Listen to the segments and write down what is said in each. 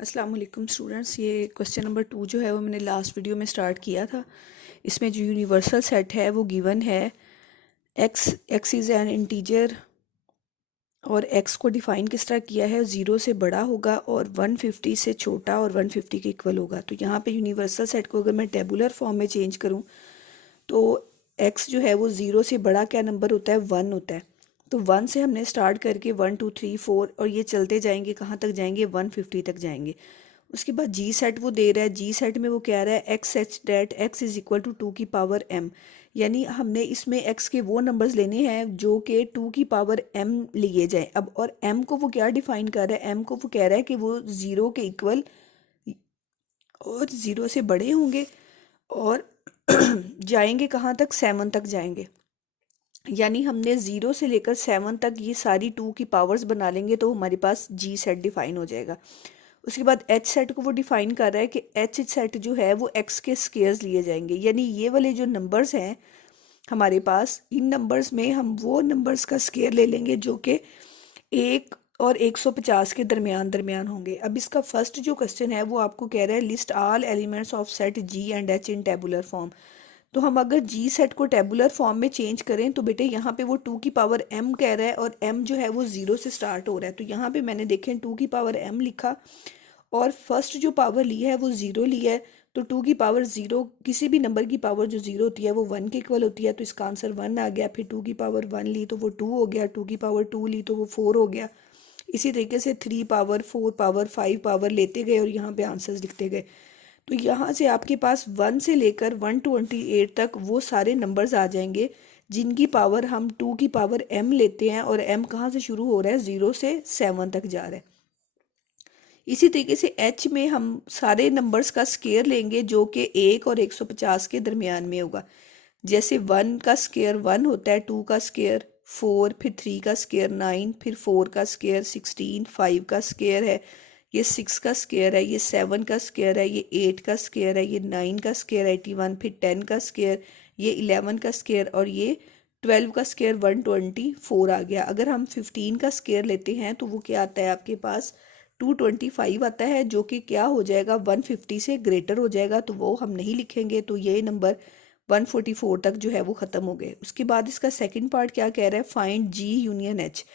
अस्सलाम वालेकुम स्टूडेंट्स। ये क्वेश्चन नंबर 2 जो है वो मैंने लास्ट वीडियो में स्टार्ट किया था। इसमें जो यूनिवर्सल सेट है वो गिवन है। एक्स इज़ एन इंटीजर और एक्स को डिफ़ाइन किस तरह किया है, 0 से बड़ा होगा और 150 से छोटा और 150 के इक्वल होगा। तो यहाँ पे यूनिवर्सल सेट को अगर मैं टेबुलर फॉर्म में चेंज करूँ तो एक्स जो है वो 0 से बड़ा क्या नंबर होता है, 1 होता है। तो 1 से हमने स्टार्ट करके 1 2 3 4 और ये चलते जाएंगे, कहाँ तक जाएंगे, 150 तक जाएंगे। उसके बाद जी सेट वो दे रहा है। जी सेट में वो कह रहा है एक्स एच डेट एक्स इज इक्वल टू 2 की पावर एम, यानी हमने इसमें एक्स के वो नंबर्स लेने हैं जो कि 2 की पावर एम लिए जाए। अब और एम को वो क्या डिफाइन कर रहा है, एम को वो कह रहा है कि वो 0 के इक्वल और 0 से बड़े होंगे और जाएंगे कहाँ तक, 7 तक जाएंगे। यानी हमने 0 से लेकर 7 तक ये सारी 2 की पावर्स बना लेंगे तो हमारे पास जी सेट डिफाइन हो जाएगा। उसके बाद एच सेट को वो डिफाइन कर रहा है कि एच सेट जो है वो एक्स के स्केयर्स लिए जाएंगे, यानी ये वाले जो नंबर्स हैं हमारे पास, इन नंबर्स में हम वो नंबर्स का स्केयर ले लेंगे जो कि 1 और 150 के दरमियान दरमियान होंगे। अब इसका फर्स्ट जो क्वेश्चन है वो आपको कह रहा है list all elements of set G and H in tabular form. तो हम अगर जी सेट को टेबुलर फॉर्म में चेंज करें तो बेटे यहाँ पे वो 2 की पावर m कह रहा है और m जो है वो 0 से स्टार्ट हो रहा है। तो यहाँ पे मैंने देखें 2 की पावर m लिखा और फर्स्ट जो पावर ली है वो 0 ली है। तो 2 की पावर 0, किसी भी नंबर की पावर जो 0 होती है वो 1 के इक्वल होती है, तो इसका आंसर 1 आ गया। फिर 2 की पावर 1 ली तो वो 2 हो गया, 2 की पावर 2 ली तो वो 4 हो गया। इसी तरीके से 3 पावर 4 पावर 5 पावर लेते गए और यहाँ पे आंसर्स लिखते गए। तो यहाँ से आपके पास 1 से लेकर 128 तक वो सारे नंबर्स आ जाएंगे जिनकी पावर हम 2 की पावर m लेते हैं और m कहाँ से शुरू हो रहा है, 0 से 7 तक जा रहा है। इसी तरीके से h में हम सारे नंबर्स का स्केयर लेंगे जो कि 1 और 150 के दरमियान में होगा। जैसे 1 का स्केयर 1 होता है, 2 का स्केयर 4, फिर 3 का स्केयर 9, फिर 4 का स्केयर 16, 5 का स्केयर है, ये 6 का स्केयर है, ये 7 का स्केयर है, ये 8 का स्केयर है, ये 9 का स्केयर 81, फिर 10 का स्केयर, ये 11 का स्केयर और ये 12 का स्केयर 124 आ गया। अगर हम 15 का स्केयर लेते हैं तो वो क्या आता है आपके पास, 225 आता है, जो कि क्या हो जाएगा, 150 से ग्रेटर हो जाएगा। तो वो हम नहीं लिखेंगे, तो ये नंबर 144 तक जो है वो ख़त्म हो गए। उसके बाद इसका सेकंड पार्ट क्या कह रहा है, फाइंड जी यूनियन एच।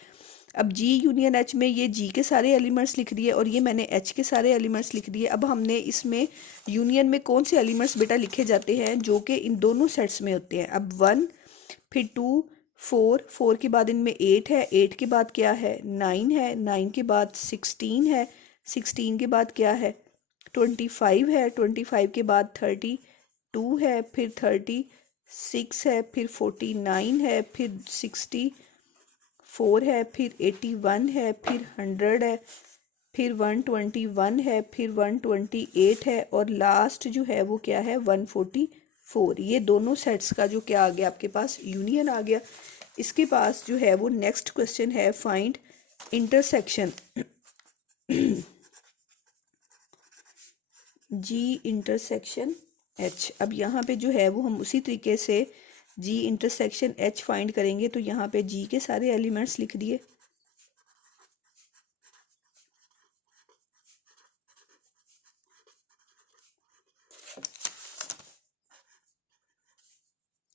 अब जी यूनियन एच में ये जी के सारे एलिमेंट्स लिख दिए और ये मैंने एच के सारे एलिमेंट्स लिख दिए। अब हमने इसमें यूनियन में कौन से एलिमेंट्स बेटा लिखे जाते हैं जो कि इन दोनों सेट्स में होते हैं। अब 1, फिर 2, 4, 4 के बाद इनमें 8 है, 8 के बाद क्या है, 9 है, 9 के बाद 16 है, 16 के बाद क्या है, 25 है, 25 के बाद 32 है, फिर 36 है, फिर 49 है, फिर 64 है, फिर 81 है, फिर 100 है, फिर 121 है, फिर 128 है और लास्ट जो है वो क्या है, 144। ये दोनों सेट्स का जो क्या आ गया आपके पास, यूनियन आ गया। इसके पास जो है वो नेक्स्ट क्वेश्चन है, फाइंड इंटरसेक्शन जी इंटरसेक्शन एच। अब यहाँ पे जो है वो हम उसी तरीके से जी इंटरसेक्शन एच फाइंड करेंगे। तो यहाँ पे जी के सारे एलिमेंट्स लिख दिए,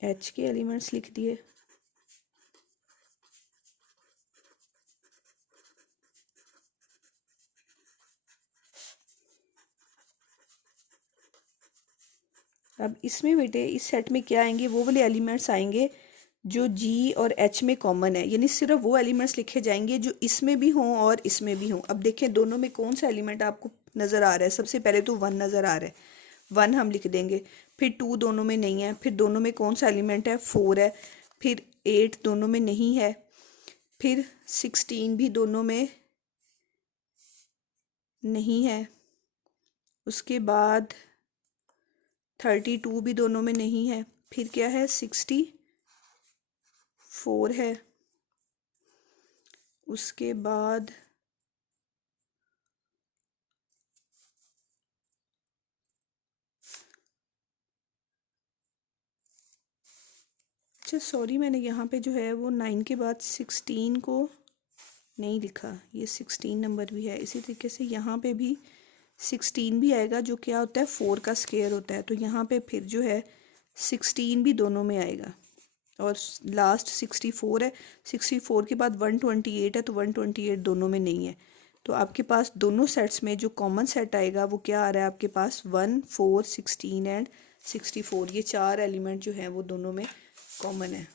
एच के एलिमेंट्स लिख दिए। अब इसमें बेटे इस सेट में क्या आएंगे, वो वाले एलिमेंट्स आएंगे जो जी और एच में कॉमन है, यानी सिर्फ वो एलिमेंट्स लिखे जाएंगे जो इसमें भी हों और इसमें भी हों। अब देखें दोनों में कौन सा एलिमेंट आपको नज़र आ रहा है। सबसे पहले तो 1 नज़र आ रहा है, 1 हम लिख देंगे। फिर 2 दोनों में नहीं है, फिर दोनों में कौन सा एलिमेंट है, 4 है, फिर 8 दोनों में नहीं है, फिर 16 भी दोनों में नहीं है, उसके बाद 32 भी दोनों में नहीं है, फिर क्या है, 64 है, उसके बाद अच्छा सॉरी, मैंने यहाँ पे जो है वो 9 के बाद 16 को नहीं लिखा, ये 16 नंबर भी है। इसी तरीके से यहाँ पे भी 16 भी आएगा, जो क्या होता है 4 का स्क्वायर होता है। तो यहाँ पे फिर जो है 16 भी दोनों में आएगा। और लास्ट 64 है, 64 के बाद 128 है, तो 128 दोनों में नहीं है। तो आपके पास दोनों सेट्स में जो कॉमन सेट आएगा वो क्या आ रहा है आपके पास 1, 4, 16 एंड 64। ये 4 एलिमेंट जो हैं वो दोनों में कॉमन है।